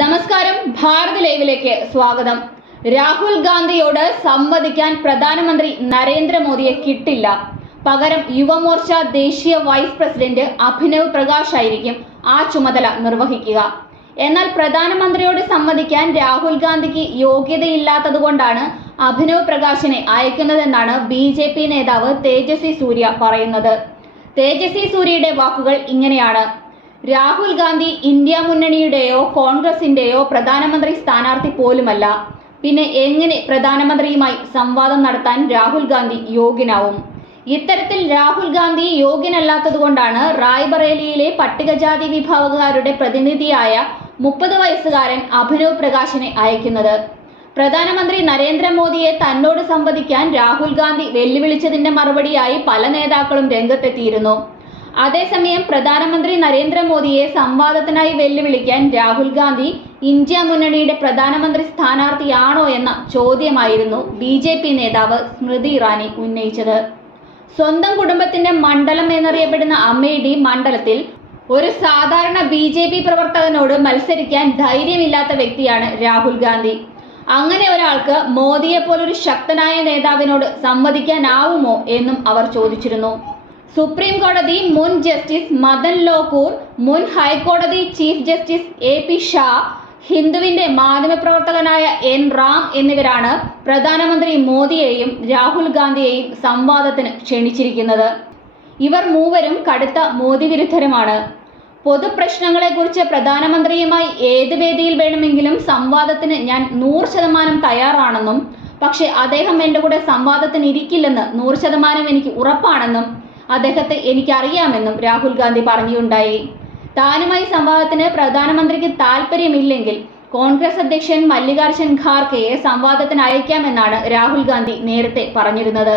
നമസ്കാരം, ഭാരത് ലൈവിലേക്ക് സ്വാഗതം. രാഹുൽ ഗാന്ധിയോട് സംവദിക്കാൻ പ്രധാനമന്ത്രി നരേന്ദ്രമോദിയെ കിട്ടില്ല. പകരം യുവമോർച്ച ദേശീയ വൈസ് പ്രസിഡന്റ് അഭിനവ് പ്രകാശ് ആയിരിക്കും ആ ചുമതല നിർവഹിക്കുക. എന്നാൽ പ്രധാനമന്ത്രിയോട് സംവദിക്കാൻ രാഹുൽ ഗാന്ധിക്ക് യോഗ്യതയില്ലാത്തതുകൊണ്ടാണ് അഭിനവ് പ്രകാശിനെ അയക്കുന്നതെന്നാണ് BJP നേതാവ് തേജസ്വി സൂര്യ പറയുന്നത്. തേജസ്വി സൂര്യയുടെ വാക്കുകൾ ഇങ്ങനെയാണ്: രാഹുൽ ഗാന്ധി ഇന്ത്യ മുന്നണിയുടെയോ കോൺഗ്രസിന്റെയോ പ്രധാനമന്ത്രി സ്ഥാനാർത്ഥി പോലുമല്ല. പിന്നെ എങ്ങനെ പ്രധാനമന്ത്രിയുമായി സംവാദം നടത്താൻ രാഹുൽ ഗാന്ധി യോഗ്യനാവും? ഇത്തരത്തിൽ രാഹുൽ ഗാന്ധി യോഗ്യനല്ലാത്തതുകൊണ്ടാണ് റായ്ബറേലിയിലെ പട്ടികജാതി വിഭാഗക്കാരുടെ പ്രതിനിധിയായ 30 വയസ്സുകാരൻ അഭിനവ് പ്രകാശിനെ അയക്കുന്നത്. പ്രധാനമന്ത്രി നരേന്ദ്രമോദിയെ തന്നോട് സംവദിക്കാൻ രാഹുൽ ഗാന്ധി വെല്ലുവിളിച്ചതിന്റെ മറുപടിയായി പല നേതാക്കളും രംഗത്തെത്തിയിരുന്നു. അതേസമയം പ്രധാനമന്ത്രി നരേന്ദ്രമോദിയെ സംവാദത്തിനായി വെല്ലുവിളിക്കാൻ രാഹുൽ ഗാന്ധി ഇന്ത്യ മുന്നണിയുടെ പ്രധാനമന്ത്രി സ്ഥാനാർത്ഥിയാണോ എന്ന ചോദ്യമായിരുന്നു BJP നേതാവ് സ്മൃതി ഇറാനി ഉന്നയിച്ചത്. സ്വന്തം കുടുംബത്തിന്റെ മണ്ഡലം എന്നറിയപ്പെടുന്ന അമേഠി മണ്ഡലത്തിൽ ഒരു സാധാരണ BJP പ്രവർത്തകനോട് മത്സരിക്കാൻ ധൈര്യമില്ലാത്ത വ്യക്തിയാണ് രാഹുൽ ഗാന്ധി. അങ്ങനെ ഒരാൾക്ക് മോദിയെ പോലൊരു ശക്തനായ നേതാവിനോട് സംവദിക്കാനാവുമോ എന്നും അവർ ചോദിച്ചിരുന്നു. സുപ്രീം കോടതി മുൻ ജസ്റ്റിസ് മദൻ ലോകൂർ, മുൻ ഹൈക്കോടതി ചീഫ് ജസ്റ്റിസ് AP ഷാ, ഹിന്ദുവിന്റെ മാധ്യമപ്രവർത്തകനായ N റാം എന്നിവരാണ് പ്രധാനമന്ത്രി മോദിയെയും രാഹുൽ ഗാന്ധിയെയും സംവാദത്തിന് ക്ഷണിച്ചിരിക്കുന്നത്. ഇവർ മൂവരും കടുത്ത മോദി വിരുദ്ധരുമാണ്. പൊതുപ്രശ്നങ്ങളെക്കുറിച്ച് പ്രധാനമന്ത്രിയുമായി ഏത് വേദിയിൽ വേണമെങ്കിലും സംവാദത്തിന് ഞാൻ 100% തയ്യാറാണെന്നും, പക്ഷേ അദ്ദേഹം എൻ്റെ കൂടെ സംവാദത്തിന് ഇരിക്കില്ലെന്ന് 100% എനിക്ക് ഉറപ്പാണെന്നും അദ്ദേഹത്തെ എനിക്കറിയാമെന്നും രാഹുൽ ഗാന്ധി പറഞ്ഞുണ്ടായി. താനുമായി സംവാദത്തിന് പ്രധാനമന്ത്രിക്ക് താല്പര്യമില്ലെങ്കിൽ കോൺഗ്രസ് അധ്യക്ഷൻ മല്ലികാർജ്ജുൻ ഖാർഗെയെ സംവാദത്തിന് അയക്കാമെന്നാണ് രാഹുൽ ഗാന്ധി നേരത്തെ പറഞ്ഞിരുന്നത്.